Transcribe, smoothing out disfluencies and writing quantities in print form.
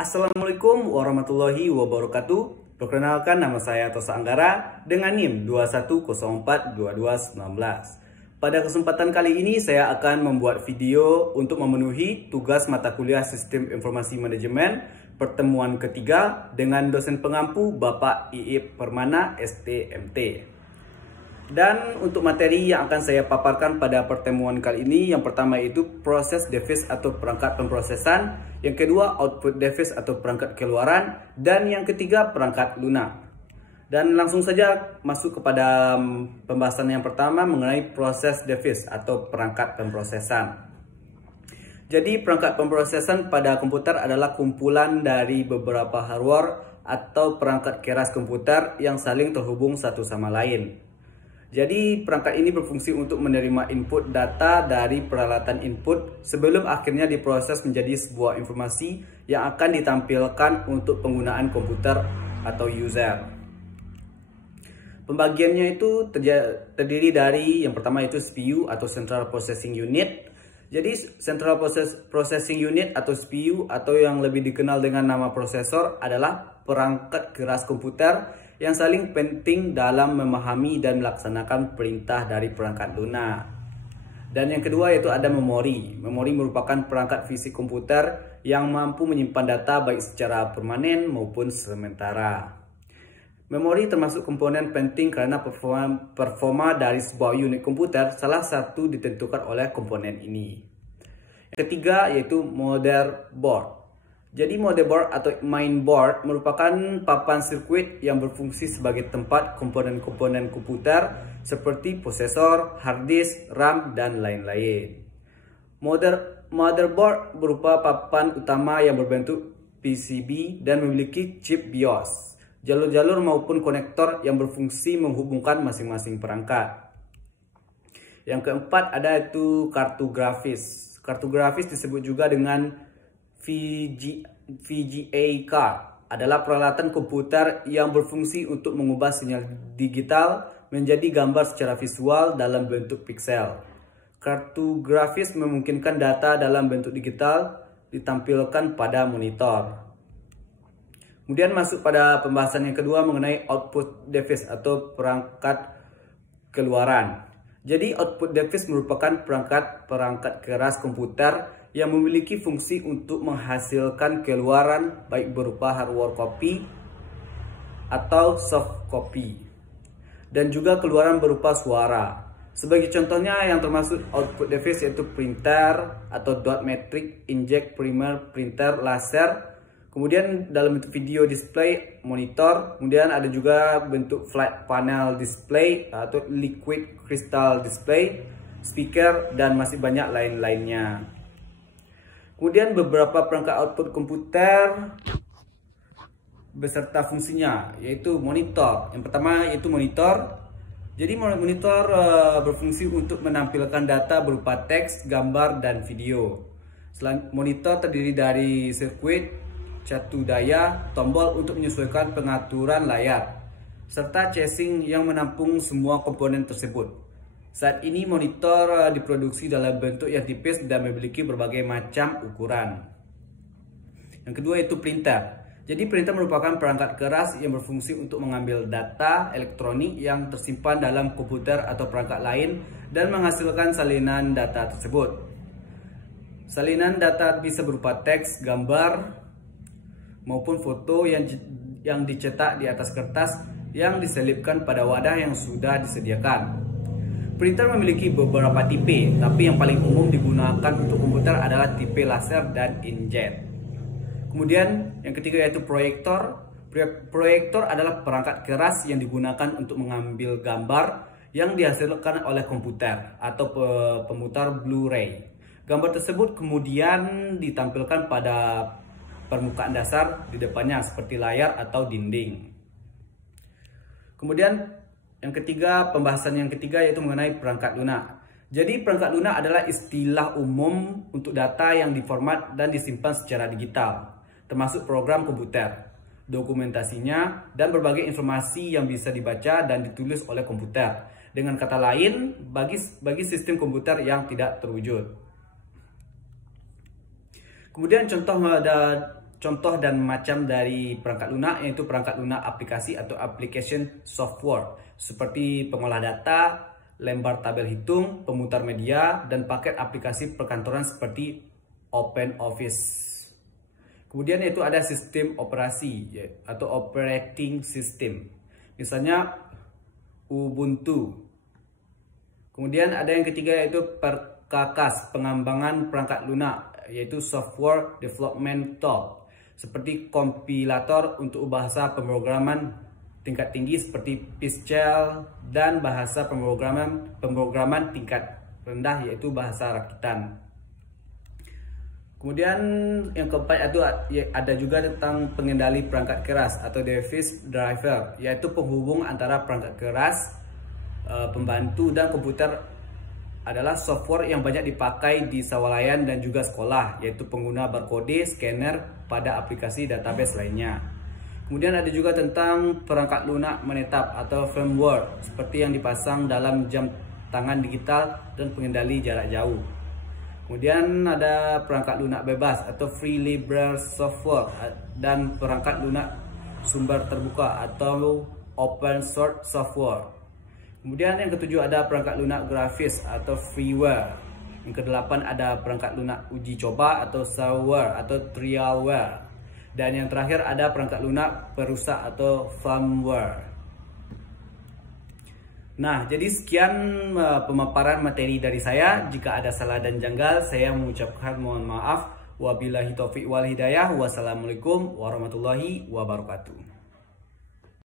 Assalamualaikum warahmatullahi wabarakatuh. Perkenalkan, nama saya Tosa Anggara dengan NIM 21042219. Pada kesempatan kali ini saya akan membuat video untuk memenuhi tugas mata kuliah Sistem Informasi Manajemen pertemuan ketiga dengan dosen pengampu Bapak Iip Permana STMT. Dan untuk materi yang akan saya paparkan pada pertemuan kali ini, yang pertama itu proses device atau perangkat pemrosesan, yang kedua output device atau perangkat keluaran, dan yang ketiga perangkat lunak. Dan langsung saja masuk kepada pembahasan yang pertama mengenai proses device atau perangkat pemrosesan. Jadi perangkat pemrosesan pada komputer adalah kumpulan dari beberapa hardware atau perangkat keras komputer yang saling terhubung satu sama lain. Jadi perangkat ini berfungsi untuk menerima input data dari peralatan input sebelum akhirnya diproses menjadi sebuah informasi yang akan ditampilkan untuk penggunaan komputer atau user. Pembagiannya itu terdiri dari yang pertama itu CPU atau Central Processing Unit. Jadi Central Processing Unit atau CPU atau yang lebih dikenal dengan nama prosesor adalah perangkat keras komputer yang saling penting dalam memahami dan melaksanakan perintah dari perangkat lunak. Dan yang kedua yaitu ada memori. Memori merupakan perangkat fisik komputer yang mampu menyimpan data baik secara permanen maupun sementara. Memori termasuk komponen penting karena performa dari sebuah unit komputer salah satu ditentukan oleh komponen ini. Yang ketiga yaitu motherboard. Jadi motherboard atau mainboard merupakan papan sirkuit yang berfungsi sebagai tempat komponen-komponen komputer seperti prosesor, hard disk, RAM, dan lain-lain. Motherboard berupa papan utama yang berbentuk PCB dan memiliki chip BIOS, jalur-jalur maupun konektor yang berfungsi menghubungkan masing-masing perangkat. Yang keempat ada itu kartu grafis. Kartu grafis disebut juga dengan VGA card, adalah peralatan komputer yang berfungsi untuk mengubah sinyal digital menjadi gambar secara visual dalam bentuk pixel. Kartu grafis memungkinkan data dalam bentuk digital ditampilkan pada monitor. Kemudian masuk pada pembahasan yang kedua mengenai output device atau perangkat keluaran. Jadi output device merupakan perangkat keras komputer yang memiliki fungsi untuk menghasilkan keluaran baik berupa hardware copy atau soft copy dan juga keluaran berupa suara. Sebagai contohnya yang termasuk output device yaitu printer atau dot matrix, inkjet, primer, printer, laser. Kemudian dalam bentuk video display, monitor. Kemudian ada juga bentuk flat panel display atau liquid crystal display, speaker, dan masih banyak lain-lainnya. Kemudian beberapa perangkat output komputer beserta fungsinya yaitu monitor. Yang pertama yaitu monitor. Jadi monitor berfungsi untuk menampilkan data berupa teks, gambar, dan video. Selain monitor terdiri dari sirkuit, catu daya, tombol untuk menyesuaikan pengaturan layar, serta casing yang menampung semua komponen tersebut. Saat ini monitor diproduksi dalam bentuk yang tipis dan memiliki berbagai macam ukuran. Yang kedua yaitu printer. Jadi printer merupakan perangkat keras yang berfungsi untuk mengambil data elektronik yang tersimpan dalam komputer atau perangkat lain dan menghasilkan salinan data tersebut. Salinan data bisa berupa teks, gambar, maupun foto yang dicetak di atas kertas yang diselipkan pada wadah yang sudah disediakan. Printer memiliki beberapa tipe, tapi yang paling umum digunakan untuk komputer adalah tipe laser dan inkjet. Kemudian yang ketiga yaitu proyektor. Proyektor adalah perangkat keras yang digunakan untuk mengambil gambar yang dihasilkan oleh komputer atau pemutar Blu-ray. Gambar tersebut kemudian ditampilkan pada permukaan dasar di depannya seperti layar atau dinding. Kemudian pembahasan yang ketiga yaitu mengenai perangkat lunak. Jadi perangkat lunak adalah istilah umum untuk data yang diformat dan disimpan secara digital, termasuk program komputer, dokumentasinya, dan berbagai informasi yang bisa dibaca dan ditulis oleh komputer. Dengan kata lain, bagi sistem komputer yang tidak terwujud. Kemudian contoh contoh dan macam dari perangkat lunak, yaitu perangkat lunak aplikasi atau application software seperti pengolah data, lembar tabel hitung, pemutar media, dan paket aplikasi perkantoran seperti OpenOffice. Kemudian itu ada sistem operasi atau operating system, misalnya Ubuntu. Kemudian ada yang ketiga yaitu perkakas, pengembangan perangkat lunak, yaitu software development tool, seperti kompilator untuk bahasa pemrograman tingkat tinggi seperti Pascal, dan bahasa pemrograman tingkat rendah yaitu bahasa rakitan. Kemudian yang keempat itu ada juga tentang pengendali perangkat keras atau device driver, yaitu penghubung antara perangkat keras, pembantu, dan komputer. Adalah software yang banyak dipakai di swalayan dan juga sekolah, yaitu pengguna barcode, scanner pada aplikasi database lainnya. Kemudian ada juga tentang perangkat lunak menetap atau firmware, seperti yang dipasang dalam jam tangan digital dan pengendali jarak jauh. Kemudian ada perangkat lunak bebas atau free libre software, dan perangkat lunak sumber terbuka atau open source software. Kemudian yang ketujuh ada perangkat lunak grafis atau freeware. Yang kedelapan ada perangkat lunak uji coba atau shareware atau trialware. Dan yang terakhir ada perangkat lunak perusak atau firmware. Nah, jadi sekian pemaparan materi dari saya. Jika ada salah dan janggal, saya mengucapkan mohon maaf. Wabillahi taufiq wal hidayah. Wassalamualaikum warahmatullahi wabarakatuh.